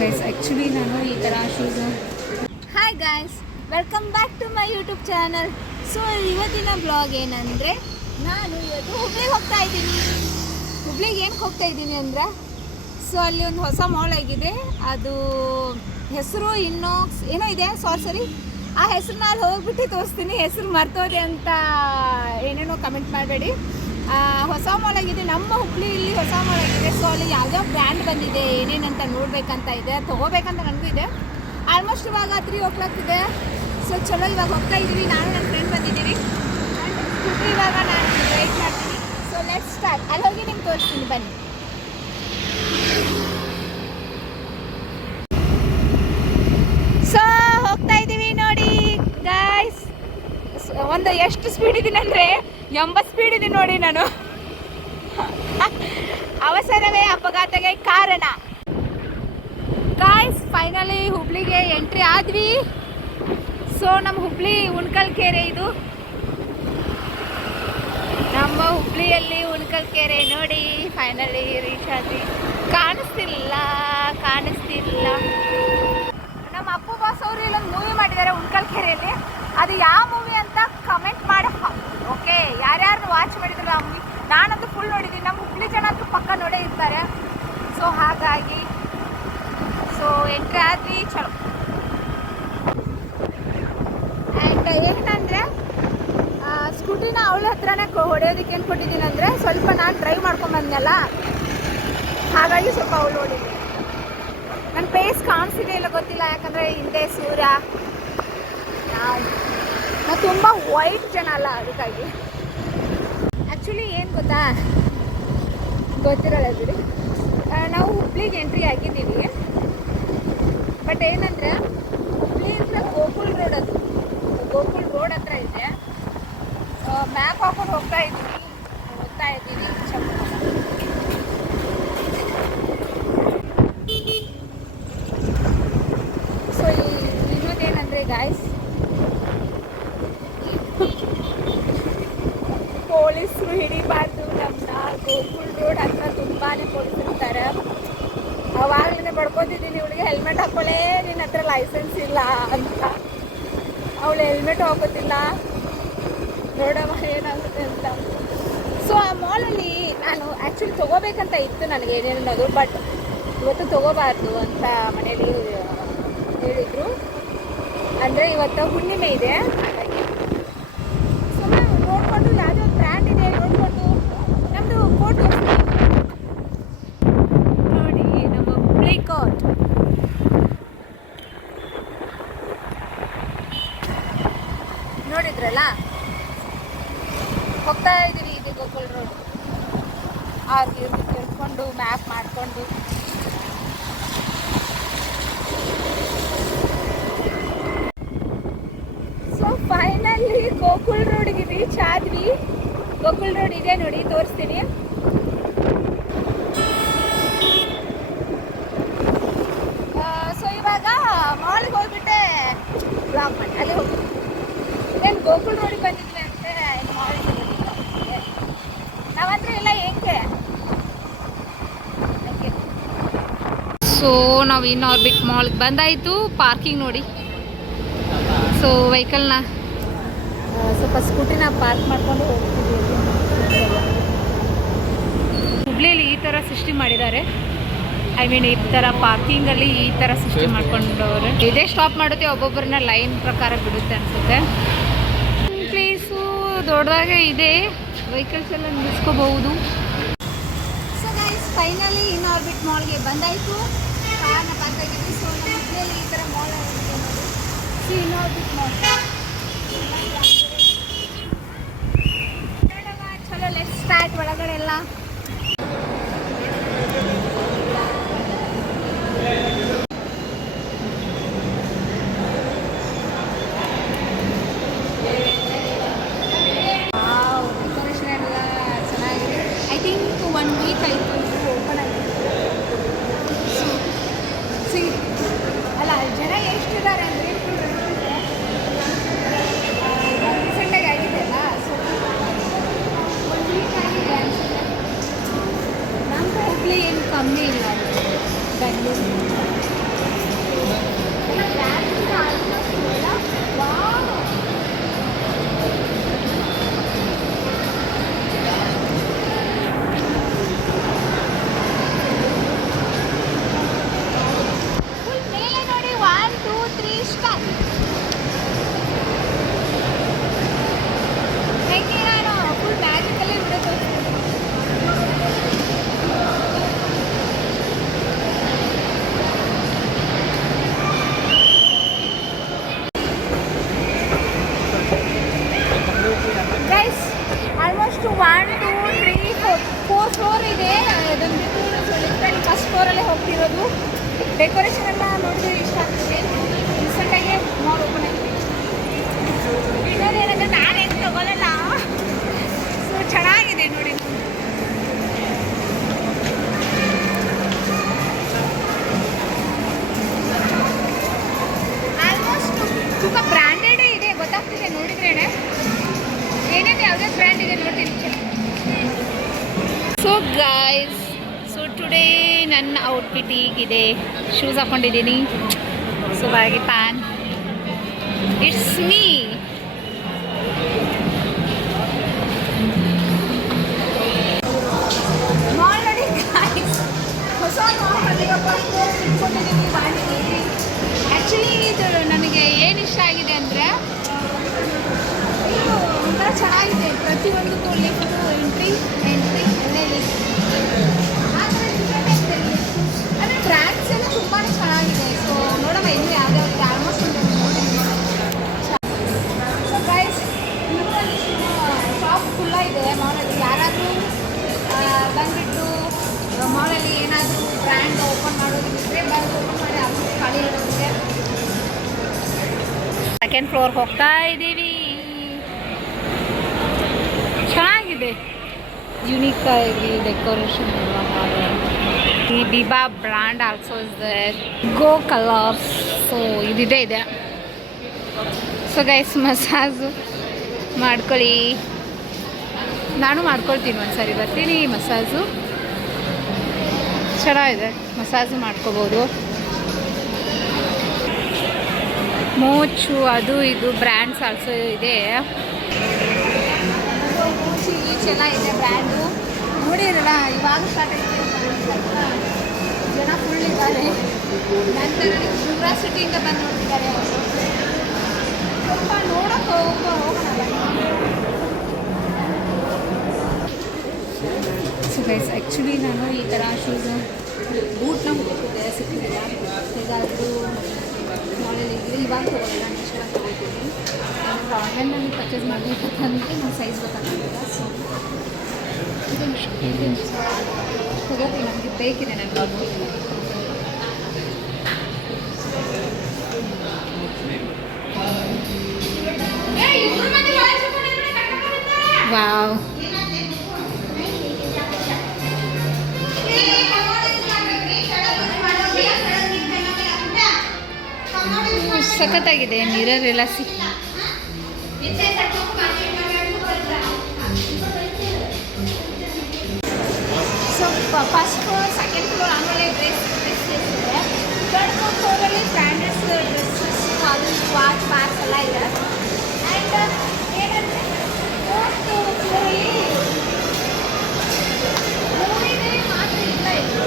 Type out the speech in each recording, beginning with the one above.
Guys actually ನಾನು ಈ ಥರ shoes. Hi guys, welcome back to my YouTube channel. So ಇವತ್ತಿನ ಬ್ಲಾಗ್ ಏನಂದರೆ, ನಾನು ಇವತ್ತು ಹುಬ್ಳಿಗೆ ಹೋಗ್ತಾ ಇದ್ದೀನಿ. ಹುಬ್ಳಿಗೆ ಏನಕ್ಕೆ ಹೋಗ್ತಾ ಇದ್ದೀನಿ ಅಂದರೆ, ಸೊ ಅಲ್ಲಿ ಒಂದು ಹೊಸ ಮಾಲ್ ಆಗಿದೆ. ಅದು ಹೆಸರು ಇನ್ನೋಕ್ಸ್ ಏನೋ ಇದೆ, ಸಾರಿ ಆ ಹೆಸರನ್ನ ಅಲ್ಲಿ ಹೋಗ್ಬಿಟ್ಟು ತೋರಿಸ್ತೀನಿ. ಹೆಸರು ಮರ್ತೋದೆ ಅಂತ ಏನೇನೋ ಕಮೆಂಟ್ ಮಾಡಬೇಡಿ. ಹೊಸ ಮಾಲ್ ಆಗಿದೆ, ನಮ್ಮ ಹುಬ್ಳಿಯಲ್ಲಿ ಹೊಸ ಮಾಲ್ ಆಗಿದೆ. ಸೊ ಅಲ್ಲಿ ಯಾವುದೋ ಬ್ರ್ಯಾಂಡ್ ಬಂದಿದೆ, ಏನೇನಂತ ನೋಡಬೇಕಂತ ಇದೆ, ತೊಗೋಬೇಕಂತ ನನಗೂ ಇದೆ. ಆಲ್ಮೋಸ್ಟ್ ಇವಾಗ 3:00 ಇದೆ. ಸೊ ಚಲೋ ಇವಾಗ ಹೋಗ್ತಾ ಇದ್ದೀವಿ. ನಾನು ನನ್ನ ಫ್ರೆಂಡ್ ಬಂದಿದ್ದೀವಿ. ಸ್ಕೂಟಿ ಇವಾಗ ನಾನು ವೆಯ್ಟ್ ಮಾಡ್ತೀನಿ. So let's start. ಅಲ್ಲಿ ಹೋಗಿ ನಿಮ್ಗೆ ತೋರಿಸ್ತೀನಿ, ಬನ್ನಿ. ಸೊ ಹೋಗ್ತಾ ಇದ್ದೀವಿ ನೋಡಿ ಗೈಸ್. ಒಂದು ಎಷ್ಟು ಸ್ಪೀಡ್ ಇದ್ದೀನಿ ಅಂದರೆ 80 ಸ್ಪೀಡ್ ಇದೆ ನೋಡಿ ನಾನು. ಅವಸರವೇ ಅಪಘಾತಕ್ಕೆ ಕಾರಣ. ಗಾಯ್ಸ್ ಫೈನಲಿ ಹುಬ್ಳಿಗೆ ಎಂಟ್ರಿ ಆದ್ವಿ. ಸೊ ನಮ್ಮ ಹುಬ್ಳಿ ಉಣ್ಕಲ್ ಕೆರೆ, ಇದು ನಮ್ಮ ಹುಬ್ಳಿಯಲ್ಲಿ ಉಣ್ಕಲ್ ಕೆರೆ ನೋಡಿ. ಫೈನಲಿ ರೀಚ್ ಆದ್ವಿ. ಕಾಣಿಸ್ತಿಲ್ಲ ನಮ್ಮ ಅಪ್ಪು ಬಾಸ್ ಅವರು ಇಲ್ಲೊಂದು ಮೂವಿ ಮಾಡಿದ್ದಾರೆ ಉಣ್ಕಲ್ ಕೆರೆಯಲ್ಲಿ. ಅದು ಯಾವ ಮೂವಿ ಅಂತ ಕಮೆಂಟ್ ಮಾಡಿ. ಓಕೆ, ಯಾರ್ಯಾರು ವಾಚ್ ಮಾಡಿದ್ರಲ್ಲ ಆ ಮೂವಿ, ನಾನಂತೂ ಫುಲ್ ನೋಡಿದ್ದೀನಿ. ನಮ್ಮ ಹುಬ್ಳಿ ಜನ ಅಂತೂ ಪಕ್ಕ ನೋಡೇ ಇರ್ತಾರೆ. ಸೊ ಹಾಗಾಗಿ ಎಂಟ್ರಿ ಆದ್ವಿ, ಚಲೋ. ಆ್ಯಂಡ್ ಏನಂದರೆ, ಸ್ಕೂಟಿನ ಅವಳ ಹತ್ರನೇ ಹೊಡೆಯೋದಕ್ಕೆ ಏನು ಕೊಟ್ಟಿದ್ದೀನಿ ಅಂದರೆ, ಸ್ವಲ್ಪ ನಾನು ಡ್ರೈವ್ ಮಾಡ್ಕೊಂಬಂದಲ್ಲ, ಹಾಗಾಗಿ ಸ್ವಲ್ಪ ಅವಳು ಹೊಡಿದ್ದೀನಿ. ನನ್ನ ಫೇಸ್ ಕಾಣಿಸಿದೆ ಇಲ್ಲ ಗೊತ್ತಿಲ್ಲ, ಯಾಕಂದರೆ ಹಿಂದೆ ಸೂರ್ಯ, ನಾವು ತುಂಬ ವೈಟ್ ಜನ ಅಲ್ಲ, ಅದಕ್ಕಾಗಿ. ಆ್ಯಕ್ಚುಲಿ ಏನು ಗೊತ್ತಿರಲ್ಲ ಬಿಡಿ. ನಾವು ಹುಬ್ಳಿಗೆ ಎಂಟ್ರಿ ಆಗಿದ್ದೀವಿ. ಬಟ್ ಏನಂದರೆ, ಹುಬ್ಳಿಯಿಂದ ಗೋಕುಲ್ ರೋಡ್, ಅದು ಗೋಕುಲ್ ರೋಡ್ ಹತ್ರ ಇದೆ. ಮ್ಯಾಪ್ ಹಾಕೊಂಡು ಹೋಗ್ತಾ ಇದ್ದೀವಿ. ಸೊ ಇನ್ನೊಂದೇನಂದರೆ ಗಾಯ್ಸ್, ಪೊಲೀಸರು ಹಿಡಿಬಾರ್ದು ನಮ್ಮನ್ನ. ಗೋಕುಲ್ ರೋಡ್ ಹತ್ರ ತುಂಬಾ ಪೊಲೀಸರು ಇರ್ತಾರೆ. ಅವಾಗಲೇ ಬಡ್ಕೋತಿದ್ದೀನಿ ಇವಳಿಗೆ, ಹೆಲ್ಮೆಟ್ ಹಾಕೊಳ್ಳೇ, ನಿನ್ನ ಹತ್ರ ಲೈಸೆನ್ಸ್ ಇಲ್ಲ ಅಂತ. ಅವಳು ಹೆಲ್ಮೆಟ್ ಹಾಕೋತಿಲ್ಲ, ನೋಡಮ್ಮ ಏನಾಗುತ್ತೆ ಅಂತ. ಸೊ ಆ ಮಾಲಲ್ಲಿ ನಾನು ಆ್ಯಕ್ಚುಲಿ ತೊಗೋಬೇಕಂತ ಇತ್ತು ನನಗೆ ಏನೇನೋದು, ಬಟ್ ಇವತ್ತು ತೊಗೋಬಾರ್ದು ಅಂತ ಮನೇಲಿ ಹೇಳಿದರು. ಅಂದರೆ ಇವತ್ತು ಹುಣ್ಣಿಮೆ ಇದೆ, ಹಾಗಾಗಿ ಸುಮ್ಮನೆ ನೋಡಿಕೊಂಡು ಯಾವುದೋ ಬ್ರ್ಯಾಂಡ್ ಇದೆ ನೋಡಿಕೊಂಡು ನಮ್ಮದು ಕೋಟ್ ನೋಡಿ, ನಮ್ಮ ಹುಬ್ಳಿ ಕೋಟ್ ನೋಡಿದ್ರಲ್ಲ. ಹೋಗ್ತಾ ಇದ್ದೀವಿ, ಇದೆ ಗೋಕುಲ್ ರೋಡ್. ಅವ್ರಿಗೆ ತಿಳ್ಕೊಂಡು ಮ್ಯಾಪ್ ಮಾಡಿಕೊಂಡು ಫೈನಲಿ ಗೋಕುಲ್ ರೋಡಿಗೆ ರೀಚ್ ಆದ್ವಿ. ಗೋಕುಲ್ ರೋಡ್ ಇದೆ ನೋಡಿ, ತೋರಿಸ್ತೀನಿ. ಸೊ ಇವಾಗ ಮಾಲ್ಗೆ ಹೋಗ್ಬಿಟ್ಟೆ ಬ್ಲಾಗ್ ಮಾಡಿ ಅಲ್ಲಿ ಹೋಗಿ. ಏನು ಗೋಕುಲ್ ರೋಡಿಗೆ ಬಂದಿದ್ವಿ ಅಂತ ಮಾಲ್ಗೆ ಬಂದಿದ್ವಿ. ನಾವಂದ್ರೆ ಇಲ್ಲ ಹೆಂಗೆ. ಸೊ ನಾವು ಇನ್ ಆರ್ಬಿಟ್ ಮಾಲ್ಗೆ ಬಂದಾಯಿತು. ಪಾರ್ಕಿಂಗ್ ನೋಡಿ. ಸೊ ವೆಹಿಕಲ್ನ ಸ್ವಲ್ಪ ಸ್ಕೂಟಿನ ಪಾರ್ಕ್ ಮಾಡ್ಕೊಂಡು ಹೋಗ್ತಿದ್ದೀವಿ. ಹುಬ್ಳಿಯಲ್ಲಿ ಈ ಥರ ಸಿಸ್ಟಮ್ ಮಾಡಿದ್ದಾರೆ. ಐ ಮೀನ್ ಈ ಥರ ಪಾರ್ಕಿಂಗಲ್ಲಿ ಈ ಥರ ಸಿಸ್ಟಮ್ ಮಾಡ್ಕೊಂಡವ್ರೆ. ಇದೇ ಸ್ಟಾಪ್ ಮಾಡುತ್ತೆ, ಒಬ್ಬೊಬ್ಬರನ್ನ ಲೈನ್ ಪ್ರಕಾರ ಬಿಡುತ್ತೆ ಅನಿಸುತ್ತೆ. ಪ್ಲೇಸು ದೊಡ್ಡದಾಗೆ ಇದೆ, ವೆಹಿಕಲ್ಸ್ ಎಲ್ಲ ನಿಲ್ಲಿಸ್ಕೋಬಹುದು. ಸೊ ಗೈಸ್ ಫೈನಲಿ ಇನ್ ಆರ್ಬಿಟ್ ಮಾಲ್ಗೆ ಬಂದಾಯಿತು. ಕಾರ್ನ ಪಾರ್ಕ್ ಆಗಿದ್ವಿ. ಸೊ ನಮ್ಮ ಹುಬ್ಳಿಯಲ್ಲಿ ಈ ಥರ ಮಾಲ್ ಆಗಿದೆ ನೋಡಿ. ಇನ್ ಆರ್ಬಿಟ್ ಮಾಲ್ ಚಲೋ. Let's start. ಒಳಗಡೆ ಎಲ್ಲ ಡೆಕೋರೇಷನ್ ಎಲ್ಲ ಚೆನ್ನಾಗಿದೆ. ಐ ಥಿಂಕ್ 1 ವೀಕ್ ಆಯಿತು ಓಪನ್ ಆಗಿದೆ. ಅಲ್ಲ, ಜನ ಎಷ್ಟಿದ್ದಾರೆ ಅಂದರೆ ರೀಸೆಂಟಾಗಿ ಆಗಿದೆ ಅಲ್ಲ. ಸೊ 1 ವೀಕ್ ಆಗಿದೆ ಅನಿಸುತ್ತೆ. ನಮ್ಮ ಹುಬ್ಳಿ ಏನು ಕಮ್ಮಿ ಇಲ್ಲ ಬೆಂಗಳೂರು. ಬಂದಿರೋದು. ಡೆಕೋರೇಷನ್ ಎಲ್ಲ ನೋಡಿದ್ರೆ ಇಷ್ಟ ಆಗ್ತದೆ. ರೀಸೆಂಟಾಗಿ ಮಾಲ್ ಓಪನ್ ಆಗಿದೆ. ಇನ್ನೊಂದು ಏನಂದರೆ ನಾನೇನು ತಗೊಳ್ಳಲ್ಲ. ಸೊ ಚೆನ್ನಾಗಿದೆ ನೋಡಿ. ಆಲ್ಮೋಸ್ಟ್ ತುಂಬ ಬ್ರ್ಯಾಂಡೆಡೇ ಇದೆ, ಗೊತ್ತಾಗ್ತಿದೆ ನೋಡಿದ್ರೇ ಏನೇನು ಯಾವುದೇ ಬ್ರ್ಯಾಂಡ್ ಇದೆ ನೋಡ್ತೀನಿ. ಸೊ ಗೈಸ್, ಸೊ ಟುಡೇ ನನ್ನ ಔಟ್ಫಿಟ್ ಹೀಗಿದೆ. ಶೂಸ್ ಹಾಕ್ಕೊಂಡಿದ್ದೀನಿ, ಸೊ ಬಾಗಿ ಪ್ಯಾನ್. It's me. ಮಾಲ್ ನೋಡಿ ಗೈಸ್, ಹೊಸ ಮಾಲ್ ಬಂದಿರಪ್ಪ. ಇಟ್ಕೊಂಡಿದ್ದೀನಿ ಬಾಡಿಗೆ. ಆ್ಯಕ್ಚುಲಿ ಇದು ನನಗೆ ಏನು ಇಷ್ಟ ಆಗಿದೆ ಅಂದರೆ ಇದು ಒಂಥರ ಚೆನ್ನಾಗಿದೆ. ಪ್ರತಿಯೊಂದಕ್ಕೂ ಲಿಫ್ಟು ಎಂಟ್ರಿ ಎಲ್ಲ ಲಿಫ್ಟ್ ಆ ಥರ ಡಿಫ್ರೆಂಟ್ ಇದೆ. ಅಂದರೆ ಬ್ರ್ಯಾಂಡ್ಸ್ ಎಲ್ಲ ತುಂಬಾ ಚೆನ್ನಾಗಿದೆ. ಸೊ ನೋಡೋಣ ಇನ್ನೂ ಯಾವ್ದಾವ್ದು ಆಲ್ಮೋಸ್ಟ್ ಒಂದು ನೋಡಿದ್ದೀನಿ. ಸೊ ಗೈಸ್, ನಮ್ಮಲ್ಲಿ ಶಾಪ್ ಫುಲ್ಲ ಇದೆ ಮಾಲಲ್ಲಿ. ಯಾರಾದರೂ ಬಂದುಬಿಟ್ಟು ಮಾಲಲ್ಲಿ ಏನಾದರೂ ಬ್ರ್ಯಾಂಡ್ ಓಪನ್ ಮಾಡೋದಿದ್ರೆ ಬಂದು ಓಪನ್ ಮಾಡಿ ಆಲ್ಮೋಸ್ಟ್ ಖಾಲಿ ಇರೋದಿದೆ. ಸೆಕೆಂಡ್ ಫ್ಲೋರ್ ಹೋಗ್ತಾ ಇದ್ದೀವಿ. ಚೆನ್ನಾಗಿದೆ, ಯುನೀಕ್ ಆಗಿ ಡೆಕೋರೇಷನ್ ಎಲ್ಲ ಮಾಡಿ. ಈ Biba brand also is there. Go Colors. So ಇದಿದೆ ಇದೆ. ಸೊ ಗೈಸ್, ಮಸಾಜು ಮಾಡ್ಕೊಳ್ಳಿ. ನಾನು ಮಾಡ್ಕೊಳ್ತೀನಿ, ಒಂದ್ಸರಿ ಬರ್ತೀನಿ ಮಸಾಜು. ಚೆನ್ನಾಗಿದೆ, ಮಸಾಜು ಮಾಡ್ಕೋಬೋದು. ಮೋಚು ಅದು ಇದು ಬ್ರ್ಯಾಂಡ್ಸ್ ಆಲ್ಸೋ ಇದೆ. ಈಚೆಲ್ಲ ಇದೆ ಬ್ರ್ಯಾಂಡು. ನೋಡಿರಲ್ಲ, ಇವಾಗ ಸ್ಟಾರ್ಟ್ ಆಗಿದೆ. ಜನ ಫುಲ್ ಇದ್ದಾರೆ. ನಂತರ ಕ್ಯೂರಿಯಾಸಿಟಿಯಿಂದ ಬಂದು ನೋಡ್ತಿದ್ದಾರೆ ಅವರು. ಸ್ವಲ್ಪ ನೋಡೋಕೆ ಹೋಗೋಣ. ಸೊ ಗೈಸ್, ಆ್ಯಕ್ಚುಲಿ ನಾನು ಈ ಥರ ಶೂಸು ಬೂಟ್ನ ಹುಡುಕಿದ್ದೆ, ಸಿಕ್ಕಿಲ್ಲ. ಹೇಗಾದರೂ ಮಾಲಲ್ಲಿ ಇದ್ದರೆ ಇವಾಗ ತೊಗೊಳ್ಳೋಣ, ನೆಕ್ಸ್ಟ್ ಇವಾಗ ತೊಗೊಳ್ತೀನಿ. ನಾನು ಆನ್ಲೈನಲ್ಲಿ ಪರ್ಚೇಸ್ ಮಾಡಬೇಕಂತಂದರೆ ನನ್ನ ಸೈಜ್ ಗೊತ್ತಾಗಲಿಲ್ಲ. ಸೊ ತೊಗೋತೀನಿ, ನನಗೆ ಬೇಕಿದೆ. ನನಗೆ ವಾವ್, ಸಖತ್ತಾಗಿದೆ. ಮಿರರ್ ಎಲ್ಲ so first floor, second floor ಆಮೇಲೆ ಡ್ರೆಸ್ಸಸ್ ಇದೆ. ಥರ್ಡ್ ಫ್ಲೋರಲ್ಲಿ ಬ್ರ್ಯಾಂಡೆಡ್ಸ್ ಡ್ರೆಸ್ಸಸ್, ಅದು ವಾಚ್ ಬ್ಯಾಗ್ಸ್ ಎಲ್ಲ ಇದೆ. ಆ್ಯಂಡ್ ಏನಂದರೆ ಫೋರ್ತ್ ಫ್ಲೋರಲ್ಲಿ ಮೂವಿದೆ ಮಾತ್ರ ಇಲ್ಲ. ಇದು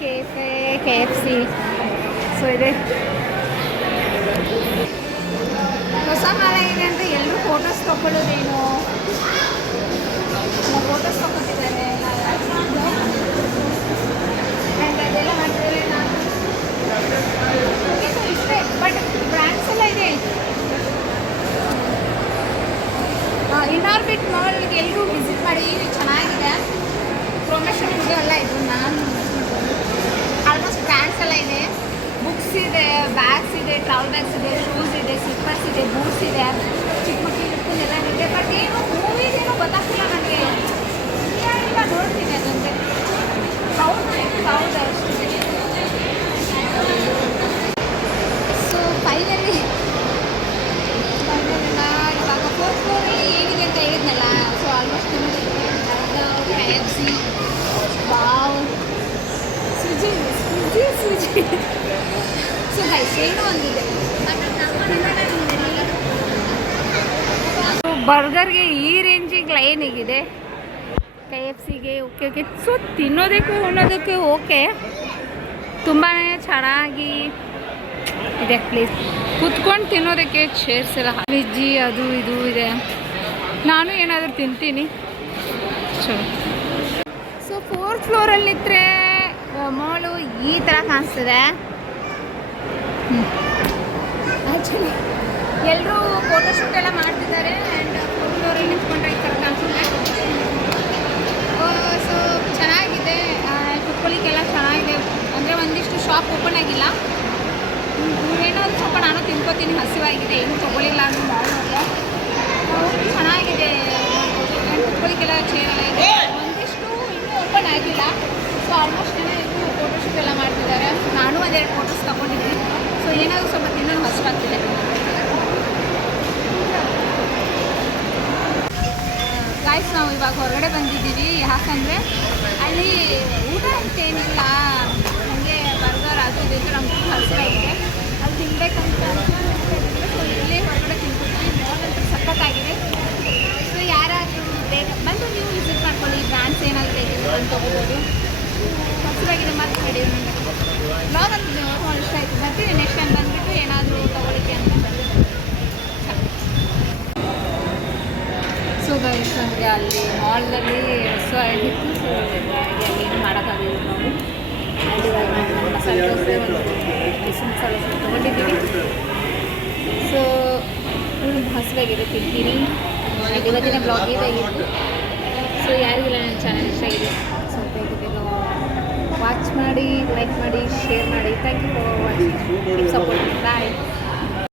ಕೆಫೆ, KFC. ಸೊ ಇದೆ ಹೊಸ ಮಾಲ್ ಆಗಿದೆ ಅಂತ ಎಲ್ಲರೂ ಫೋಟೋಸ್ ತೊಗೊಳ್ಳೋದೇನು. ಫೋಟೋಸ್ ತೊಗೊತಿದ್ದಾರೆ ಆ್ಯಂಡ್ ಅದೆಲ್ಲ ಮಾಡ್ತಿದ್ದಾರೆ. ನಾನು ಸೊ ಇಷ್ಟೇ, ಬಟ್ ಬ್ರ್ಯಾಂಡ್ಸ್ ಎಲ್ಲ ಇದೆ. ಇನಾರ್ಬಿಟ್ ಮಾಲ್ಗೆ ಎಲ್ಲರೂ ವಿಸಿಟ್ ಮಾಡಿ, ಚೆನ್ನಾಗಿದೆ. ಪ್ರೊಮೋಷನ್ ವಿಡಿಯೋ ಎಲ್ಲ ಇದು. ನಾನು ಆಲ್ಮೋಸ್ಟ್ ಬ್ರ್ಯಾಂಡ್ಸ್ ಎಲ್ಲ ಇದೆ. ಬುಕ್ಸ್ ಇದೆ, ಬ್ಯಾಗ್ಸ್ ಇದೆ, ಟ್ರಾವೆಲ್ ಬ್ಯಾಗ್ಸ್ ಇದೆ, ಶೂಸ್ ಇದೆ, ಸ್ಲಿಪ್ಪರ್ಸ್ ಇದೆ, ಬೂಟ್ಸ್ ಇದೆ, ಚಿಕ್ಕ ಮಕ್ಕಳಿಗೆ ಎಲ್ಲ ಇದೆ. ಬಟ್ ಏನು ಮೂವೀದೇನೋ ಗೊತ್ತಾಗ್ತಿಲ್ಲ ನನಗೆ. ಇಲ್ಲ ನೋಡ್ತೀನಿ ಅದಂತೆ. ಹೌದು ಅಷ್ಟಿದೆ. ಸೊ ಫೈನಲಿ ಇವಾಗ ಫೋರ್ತ್ ಫ್ಲೋರಲ್ಲಿ ಏನಿದೆ ಅಂತ ಹೇಳಿದ್ನಲ್ಲ. So almost KFC, wow, suji. So guys, ಏನೋ ಒಂದಿದೆ. ಬರ್ಗರ್ಗೆ ಈ ರೇಂಜಿಗೆ ಲೈನಿಗಿದೆ. KFCಗೆ ಓಕೆ. ಸೊ ತಿನ್ನೋದಕ್ಕೆ ಓಕೆ, ತುಂಬಾ ಚೆನ್ನಾಗಿ ಇದೆ ಪ್ಲೇಸ್. ಕುತ್ಕೊಂಡು ತಿನ್ನೋದಕ್ಕೆ ಚೇರ್ಸ್ ಎಲ್ಲ, ವೆಜ್ಜಿ ಅದು ಇದು ಇದೆ. ನಾನು ಏನಾದರೂ ತಿಂತೀನಿ. ಚಲೋ. ಸೊ ಫೋರ್ತ್ ಫ್ಲೋರಲ್ಲಿದ್ದರೆ ಮಾಲು ಈ ಥರ ಕಾಣಿಸ್ತದೆ. ಆ್ಯಕ್ಚುಲಿ ಎಲ್ಲರೂ ಫೋಟೋಶೂಟ್ ಎಲ್ಲ ಮಾಡ್ತಿದ್ದಾರೆ. ಆ್ಯಂಡ್ ಫೋರ್ತ್ ಫ್ಲೋರಲ್ಲಿ ನಿಂತ್ಕೊಂಡ್ರೆ ಹಸಿವಾಗಿದೆ, ಏನು ತೊಗೊಳಿಲ್ಲ ಅನ್ನೋ ಮಾಲ್ ನೋಡಿದೆ. ಚೆನ್ನಾಗಿದೆ, ಕುತ್ಕೊಳ್ಳಿಕ್ಕೆಲ್ಲ ಚೇರೆಲ್ಲ ಇದೆ. ಒಂದಿಷ್ಟು ಇನ್ನೂ ಓಪನ್ ಆಗಿಲ್ಲ. ಸೊ ಆಲ್ಮೋಸ್ಟ್ ಏನೋ ಇದು ಫೋಟೋಶೂಟ್ ಎಲ್ಲ ಮಾಡ್ತಿದ್ದಾರೆ. ನಾನು ಒಂದೆರಡು ಫೋಟೋಸ್ ತೊಗೊಂಡಿದ್ದೀನಿ. ಸೊ ಏನಾದರೂ ಸ್ವಲ್ಪ ತಿನ್ನೋದು ಹಸಿವಾಗ್ತಿದೆ. ಗಾಯ್ಸ್, ನಾವು ಇವಾಗ ಹೊರಗಡೆ ಬಂದಿದ್ದೀವಿ. ಯಾಕಂದರೆ ಅಲ್ಲಿ ಊಟ ಅಂತೇನಿಲ್ಲ, ನನಗೆ ಬರ್ಗರ್ ಅದು ಇದು ನಮ್ಗೆ ಹಸಿವಾಗಿದೆ, ಅದು ತಿನ್ಬೇಕಂತ. ಸೊ ಇಲ್ಲೇ ಹೊರಗಡೆ ತಿನ್ಕೊಡ್ತೀವಿ. ಮಾಲ್ ಅಂತೂ ಸಖತ್ತಾಗಿದೆ. ಸೊ ಯಾರಾದರೂ ಬೇಗ ಬಂದು ನೀವು ವಿಸಿಟ್ ಮಾಡ್ಕೊಳ್ಳಿ. ಬ್ರ್ಯಾಂಡ್ಸ್ ಏನಾದರೂ ಬೇಕಿದೆ ಬಂದು ತೊಗೋಬೋದು. ಹಸಿವಾಗಿದೆ. ಮತ್ತೆ ರೆಡಿ ಬ್ಲಾಗ್ ಅಂತ ಭಾಳ ಇಷ್ಟ ಆಯಿತು. ಬರ್ತೀವಿ ನೆಕ್ಸ್ಟ್ ಟೈಮ್ ಬಂದುಬಿಟ್ಟು ಏನಾದರೂ ತೊಗೊಳಿಕ್ಕೆ ಅಂತ. ಸೊ ಗೈಸ್, ನಮಗೆ ಅಲ್ಲಿ ಮಾಲ್ದಲ್ಲಿ ಹಸಿವಾಗಿತ್ತು. ಸೊ ಅಲ್ಲಿ ಏನು ಮಾಡೋಕ್ಕಾಗಿಲ್ಲ ನಾವು. ಅಲ್ಲಿ ಇವಾಗ ನಾವು ಮಸಾಲೆ ದೋಸೆ ಒಂದು ಬಿಸಿ ಮಸಾಲೆ ದೋಸೆ ತೊಗೊಂಡಿದ್ದೀವಿ. ಸೊ ಹಸಿವಾಗಿದೆ, ತಿಂತೀನಿ. ಇವತ್ತಿನ ಬ್ಲಾಗ್ ಇದಾಗಿತ್ತು. ಸೊ ಯಾರಿಗಿಲ್ಲ ನನ್ನ ಚಾನಲ್ ಇಷ್ಟ ಆಗಿದೆ, ಸೊ ಬೇಗ ಬೇಗ ವಾಚ್ ಮಾಡಿ, ಲೈಕ್ ಮಾಡಿ, ಶೇರ್ ಮಾಡಿ. Thank you for watching. Keep support. Bye.